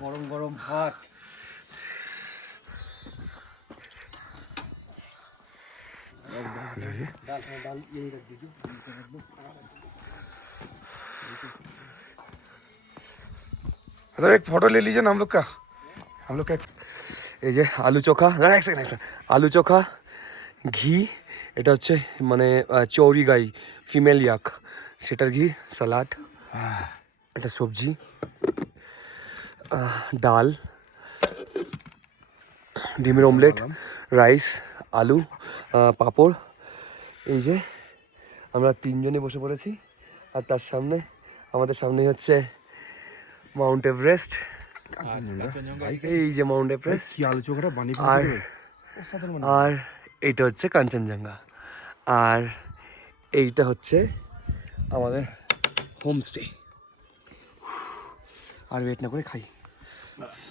গরম গরম ভাত। एक फोटो ले लीजिए ना हम लोग का এই যে আলু চোখা, দাঁড়া এক সেকেন্ড, আলু চোখা, ঘি, এটা হচ্ছে মানে চৌরি গাই ফিমেল ইয়াক, সেটার ঘি, স্যালাড, এটা সবজি, ডাল, ডিমের অমলেট, রাইস, আলু, পাঁপড়। এই যে আমরা তিনজনে বসে পড়েছি, আর তার সামনে আমাদের সামনেই হচ্ছে মাউন্ট এভারেস্ট। এই যে মাউন্ট এভারেস্ট, কি আলু চোখাটা বানিয়ে আর আর এইটা হচ্ছে কাঞ্চনজঙ্ঘা, আর এইটা হচ্ছে আমাদের হোমস্টে। আর ওয়েট না করে খাই।